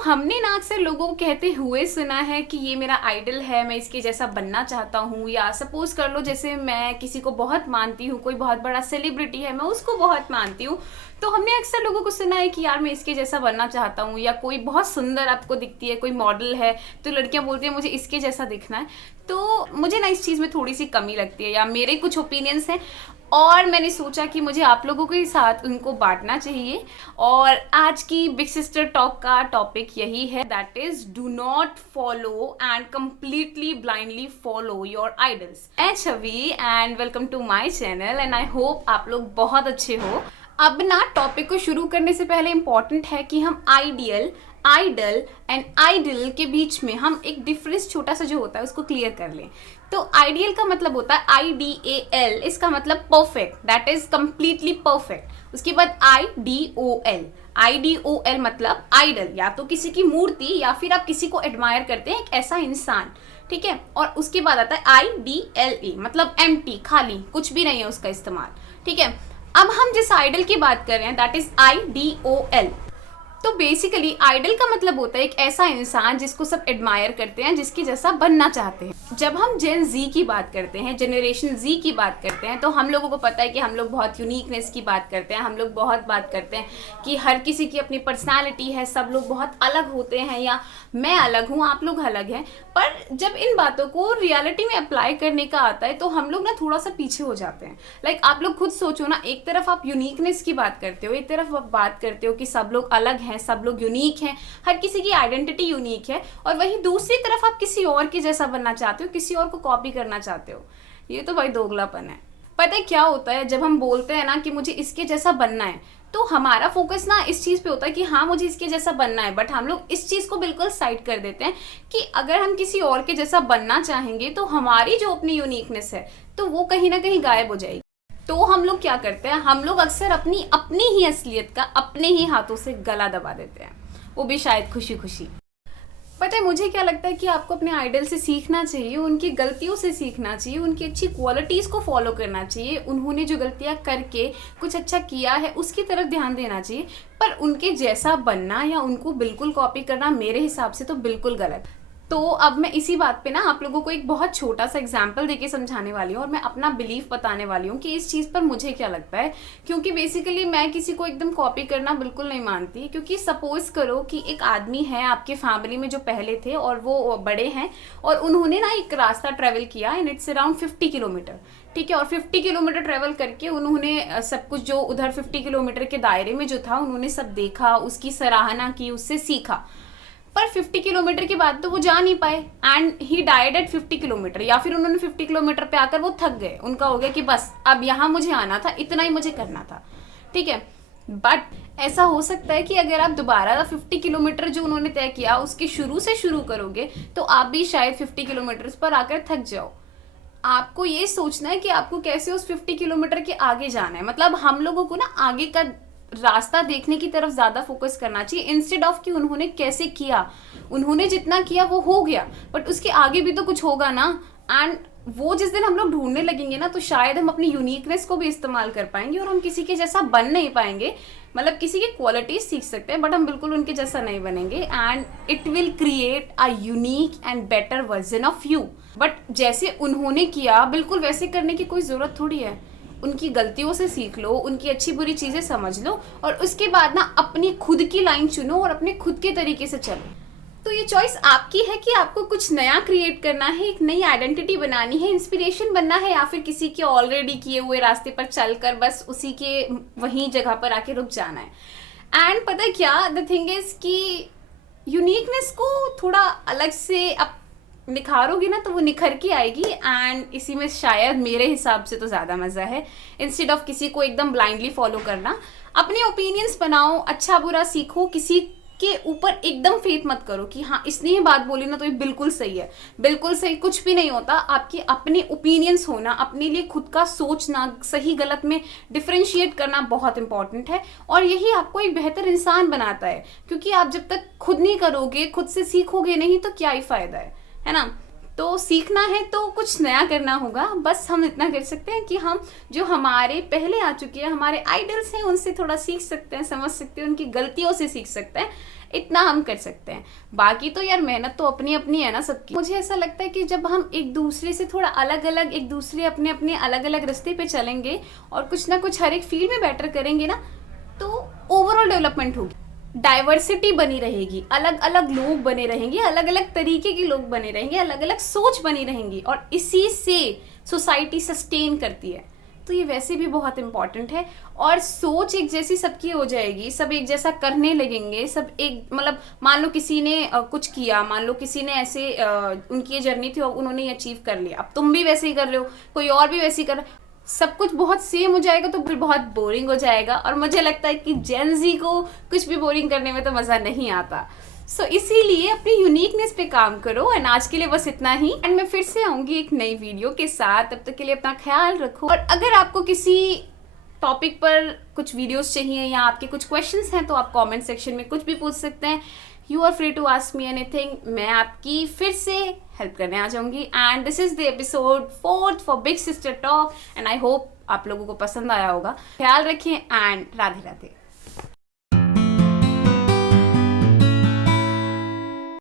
हमने ना अक्सर लोगों को कहते हुए सुना है कि ये मेरा आइडल है, मैं इसके जैसा बनना चाहता हूँ। या सपोज कर लो जैसे मैं किसी को बहुत मानती हूँ, कोई बहुत बड़ा सेलिब्रिटी है, मैं उसको बहुत मानती हूँ, तो हमने अक्सर लोगों को सुना है कि यार मैं इसके जैसा बनना चाहता हूँ। या कोई बहुत सुंदर आपको दिखती है, कोई मॉडल है, तो लड़कियां बोलती हैं मुझे इसके जैसा दिखना है। तो मुझे ना इस चीज़ में थोड़ी सी कमी लगती है, या मेरे कुछ ओपिनियंस हैं, और मैंने सोचा कि मुझे आप लोगों के साथ उनको बांटना चाहिए। और आज की बिग सिस्टर टॉक का टॉपिक यही है, that is do not follow and completely blindly follow your idols. मैं Chhavi and welcome to my channel and I hope आप लोग बहुत अच्छे हो। अब ना टॉपिक को शुरू करने से पहले इम्पॉर्टेंट है कि हम आइडियल, आइडल एंड आइडल के बीच में हम एक डिफरेंस छोटा सा जो होता है उसको क्लियर कर लें। तो आइडियल का मतलब होता है IDAL, इसका मतलब perfect, that is completely perfect. उसके बाद IDOL, IDOL मतलब आइडल, या तो किसी की मूर्ति या फिर आप किसी को एडमायर करते हैं, एक ऐसा इंसान, ठीक है। और उसके बाद आता है IDLE मतलब एम्प्टी, खाली, कुछ भी नहीं है उसका इस्तेमाल, ठीक है। अब हम जिस आइडल की बात कर रहे हैं दैट इज IDOL। तो बेसिकली आइडल का मतलब होता है एक ऐसा इंसान जिसको सब एडमायर करते हैं, जिसके जैसा बनना चाहते हैं। जब हम जेन जी की बात करते हैं, जनरेशन जी की बात करते हैं, तो हम लोगों को पता है कि हम लोग बहुत यूनिकनेस की बात करते हैं। हम लोग बहुत बात करते हैं कि हर किसी की अपनी पर्सनालिटी है, सब लोग बहुत अलग होते हैं, या मैं अलग हूँ, आप लोग अलग हैं। पर जब इन बातों को रियलिटी में अप्लाई करने का आता है तो हम लोग ना थोड़ा सा पीछे हो जाते हैं। लाइक आप लोग खुद सोचो ना, एक तरफ आप यूनिकनेस की बात करते हो, एक तरफ आप बात करते हो कि सब लोग अलग हैं, सब लोग यूनिक हैं, हर किसी की आइडेंटिटी यूनिक है, और वहीं दूसरी तरफ आप किसी और के जैसा बनना चाहते हो, किसी और को कॉपी करना चाहते हो। ये तो भाई दोगलापन है। पता है क्या होता है, जब हम बोलते हैं ना कि मुझे इसके जैसा बनना है, तो हमारा फोकस ना इस चीज पे होता है कि हाँ मुझे इसके जैसा बनना है, बट हम लोग इस चीज को बिल्कुल साइड कर देते हैं कि अगर हम किसी और के जैसा बनना चाहेंगे तो हमारी जो अपनी यूनिकनेस है तो वो कहीं ना कहीं गायब हो जाएगी। तो हम लोग क्या करते हैं, हम लोग अक्सर अपनी अपनी ही असलियत का अपने ही हाथों से गला दबा देते हैं, वो भी शायद खुशी खुशी। पता है मुझे क्या लगता है कि आपको अपने आइडल से सीखना चाहिए, उनकी गलतियों से सीखना चाहिए, उनकी अच्छी क्वालिटीज़ को फॉलो करना चाहिए। उन्होंने जो गलतियां करके कुछ अच्छा किया है उसकी तरफ ध्यान देना चाहिए, पर उनके जैसा बनना या उनको बिल्कुल कॉपी करना मेरे हिसाब से तो बिल्कुल गलत। तो अब मैं इसी बात पे ना आप लोगों को एक बहुत छोटा सा एग्जाम्पल देके समझाने वाली हूँ, और मैं अपना बिलीफ बताने वाली हूँ कि इस चीज़ पर मुझे क्या लगता है। क्योंकि बेसिकली मैं किसी को एकदम कॉपी करना बिल्कुल नहीं मानती। क्योंकि सपोज करो कि एक आदमी है आपके फैमिली में जो पहले थे और वो बड़े हैं, और उन्होंने ना एक रास्ता ट्रेवल किया एंड इट्स अराउंड 50 किलोमीटर, ठीक है। और 50 किलोमीटर ट्रेवल करके उन्होंने सब कुछ जो उधर 50 किलोमीटर के दायरे में जो था उन्होंने सब देखा, उसकी सराहना की, उससे सीखा। पर 50 किलोमीटर के बाद तो वो जा नहीं पाए and he died eight 50 kilometre, या फिर उन्होंने 50 किलोमीटर पे आकर वो थक गए, उनका हो गया कि बस अब यहाँ मुझे आना था, इतना ही मुझे करना था, ठीक है। बट ऐसा हो सकता है कि अगर आप दोबारा 50 किलोमीटर जो उन्होंने तय किया उसके शुरू से शुरू करोगे तो आप भी शायद 50 किलोमीटर पर आकर थक जाओ। आपको ये सोचना है कि आपको कैसे उस 50 किलोमीटर के आगे जाना है। मतलब हम लोगों को ना आगे का रास्ता देखने की तरफ ज्यादा फोकस करना चाहिए, इंस्टेड ऑफ कि उन्होंने कैसे किया। उन्होंने जितना किया वो हो गया, बट उसके आगे भी तो कुछ होगा ना। एंड वो जिस दिन हम लोग ढूंढने लगेंगे ना, तो शायद हम अपनी यूनिकनेस को भी इस्तेमाल कर पाएंगे, और हम किसी के जैसा बन नहीं पाएंगे। मतलब किसी की क्वालिटीज सीख सकते हैं, बट हम बिल्कुल उनके जैसा नहीं बनेंगे, and it will create a unique and better version of you. But जैसे उन्होंने किया बिल्कुल वैसे करने की कोई जरूरत थोड़ी है। उनकी गलतियों से सीख लो, उनकी अच्छी बुरी चीजें समझ लो, और उसके बाद ना अपनी खुद की लाइन चुनो और अपने खुद के तरीके से चलो। तो ये चॉइस आपकी है कि आपको कुछ नया क्रिएट करना है, एक नई आइडेंटिटी बनानी है, इंस्पिरेशन बनना है, या फिर किसी के ऑलरेडी किए हुए रास्ते पर चलकर बस उसी के वहीं जगह पर आके रुक जाना है। एंड पता है क्या, द थिंग इज कि यूनिकनेस को थोड़ा अलग से आप निखारोगे ना तो वो निखर के आएगी, एंड इसी में शायद मेरे हिसाब से तो ज़्यादा मज़ा है। इंस्टेड ऑफ किसी को एकदम ब्लाइंडली फॉलो करना, अपने ओपिनियंस बनाओ, अच्छा बुरा सीखो, किसी के ऊपर एकदम फेथ मत करो कि हाँ इसने ये बात बोली ना तो ये बिल्कुल सही है। बिल्कुल सही कुछ भी नहीं होता। आपके अपने ओपिनियंस होना, अपने लिए खुद का सोचना, सही गलत में डिफरेंशिएट करना बहुत इंपॉर्टेंट है, और यही आपको एक बेहतर इंसान बनाता है। क्योंकि आप जब तक खुद नहीं करोगे, खुद से सीखोगे नहीं, तो क्या ही फायदा है ना। तो सीखना है तो कुछ नया करना होगा। बस हम इतना कर सकते हैं कि हम जो हमारे पहले आ चुके हैं, हमारे आइडल्स हैं, उनसे थोड़ा सीख सकते हैं, समझ सकते हैं, उनकी गलतियों से सीख सकते हैं। इतना हम कर सकते हैं। बाकी तो यार मेहनत तो अपनी अपनी है ना सबकी। मुझे ऐसा लगता है कि जब हम एक दूसरे से थोड़ा अलग अलग, एक दूसरे अपने अपने अलग अलग रास्ते पे चलेंगे और कुछ ना कुछ हर एक फील्ड में बेटर करेंगे ना, तो ओवरऑल डेवलपमेंट होगी, डाइवर्सिटी बनी रहेगी, अलग अलग लोग बने रहेंगे, अलग अलग तरीके के लोग बने रहेंगे, अलग अलग सोच बनी रहेंगी, और इसी से सोसाइटी सस्टेन करती है। तो ये वैसे भी बहुत इंपॉर्टेंट है। और सोच एक जैसी सबकी हो जाएगी, सब एक जैसा करने लगेंगे, सब एक, मतलब मान लो किसी ने कुछ किया, मान लो किसी ने ऐसे उनकी ये जर्नी थी और उन्होंने ये अचीव कर लिया, अब तुम भी वैसे ही कर रहे हो, कोई और भी वैसे ही कर रहा है, सब कुछ बहुत सेम हो जाएगा तो फिर बहुत बोरिंग हो जाएगा। और मुझे लगता है कि जेन ज़ी को कुछ भी बोरिंग करने में तो मज़ा नहीं आता। सो इसीलिए अपनी यूनिकनेस पे काम करो। एंड आज के लिए बस इतना ही, एंड मैं फिर से आऊँगी एक नई वीडियो के साथ। तब तक के लिए अपना ख्याल रखो, और अगर आपको किसी टॉपिक पर कुछ वीडियोस चाहिए या आपके कुछ क्वेश्चंस हैं तो आप कमेंट सेक्शन में कुछ भी पूछ सकते हैं। You are free to ask me anything, मैं आपकी फिर से हेल्प करने आ जाऊंगी। And this is the episode 4 for big sister talk, and I hope आप लोगों को पसंद आया होगा। ख्याल रखें एंड राधे राधे।